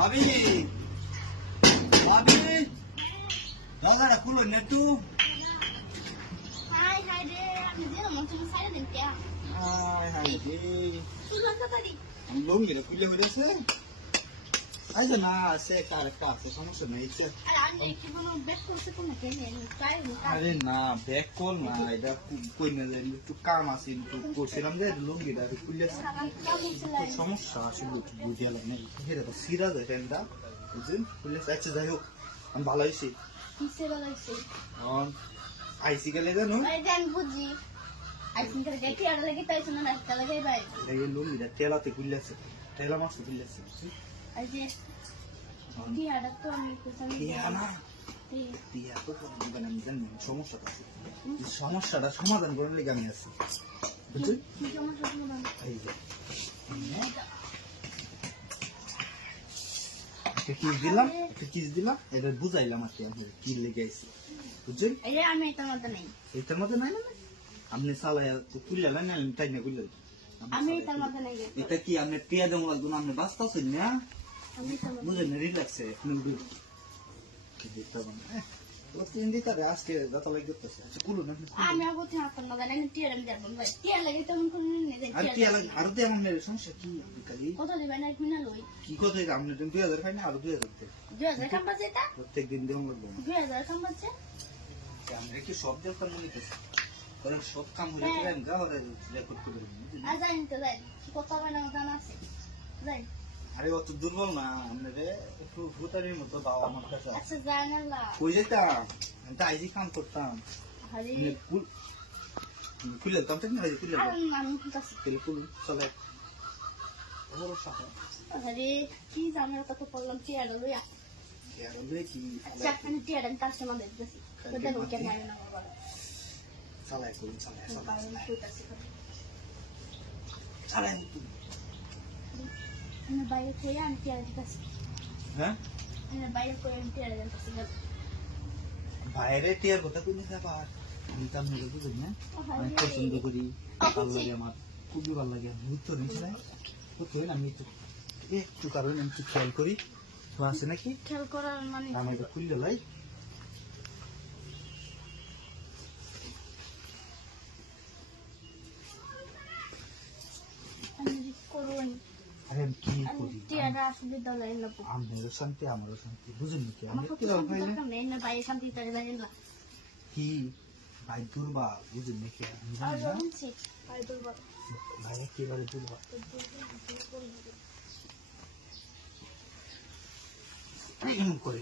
ভাবি ভাবি দরজাটা খুলো না একটু। হাই হাই রে আমি যে মন তুমি সাইরা দেন কে হাই হাই রে তুই কথা পারি আমি লঙ্গিটা খুলে হয়েছে। আইসে না সে কার একটা আছে সমস্যা নেই। আর আমি কি বলো ব্যাক করতে কোন কে নেই ট্রাই আরে না ব্যাক কল না এটা কই না জানি একটু কাম আছে একটু করছিলাম যে লঙ্গিটা খুলে সমস্যা আসলে বুঝিয়ালাম না এটা তো সিরা যায় ফ্যানটা বুঝলেন খুলে আচ্ছা যাই হোক আমি ভালো হয়েছি। কিসে বলাইছে আইসি গেলে জানো আরে আমি বুঝি আই থিংক দেখি আর লাগি পাইছ না একটা লাগাই ভাই এই লঙ্গিটা তেলাতে খুলেছে তেলা মাছ খুলেছে আই যে কি আড়া তো আমি কোথায় না দিয়া তো মানে আমি জানি সমস্যাটা আছে সমস্যাটা সমাধান করার লেগে আমি আছি বুঝলি কি সমস্যা হলো এই যে কিস দিলাম এটা বুঝাইলাম আর কি লেগে আইছি বুঝলি এই যে আমি এটা মত নাই এইটার মধ্যে নাই না আপনি চালায় খুললে না তাই না খুললে আমি এটা মত নাই এটা কি আপনি টিয়া দেওয়া লাগবে না আপনি বাঁচতে আছেন না আমি তো বুঝলেন রিল্যাক্সে তিন দিতে আজকে যত লাগে কুলো না আমি আবতে হাতন না জানি টিয়ার আমি যাব ভাই টিয়ার লাগে তেমন কোন নেই আর টিয়া লাগে আর দিয়ে আমার সমস্যা কি কালি কত দিবেন না কিনা লই কি কথা এটা আপনি 2000 খাই না আর 2000 দে 2000 কাম বাজে এটা প্রত্যেক দিন দেওয়া লাগবে 2000 কাম বাজে আমরা কি সব দেব কাম মনে করছি কারণ সব কাম হলে কি আমি গাওয়ারে রেকর্ড করে দেব আজ জানি তো যাই কত বানা জানা আছে যাই আরে অত দুর্বল না আমারে একটু ভূতারির মতো দাও আমার কাছে আচ্ছা জানালা কই যেতাম আমি তো আইজি কাম করতাম আরে মানে খুলে দাম ঠিক না খুলে দাও আমি কি কাছে তেলকুল চলে ওর সাথে আরে কি জানার কত পড়লাম টিয়ার লইয়া আর বলে কি আচ্ছা আমি টিয়ার আমি কাছে মানে দেখছি তো দেখো কেন মানে না বাবা চালাই কই চালাই বাবা কইতাছি চালাই আমি বাইরে কই আমি টিয়ার কাছে হ্যাঁ আমি বাইরে কই আমি টিয়ার কাছে বাইরে টিয়ার কথা কই না আবার আমি তো আমি বুঝি না আমি পছন্দ করি ভালো লাগে আমার খুবই ভালো লাগে ভূত তো নিছ না তো কই আমি একটু কারণ আমি একটু খেয়াল করি তো আছে নাকি খেয়াল করার মানে আমি তো খুললে লাই আমি করুন আরে আমি কি করি টিয়ারটা আসলে দলাই না আমারও শান্তি আমারও শান্তি বুঝুন নাকি আমি আমার কি তো ভাই না নেই না বাইরে শান্তি তারে জানেন না কি ভাই দুর্বা বুঝুন নাকি আমি আর জানি না বলছি ভাই দুর্বল ভাই একেবারে দুর্বা এমন করে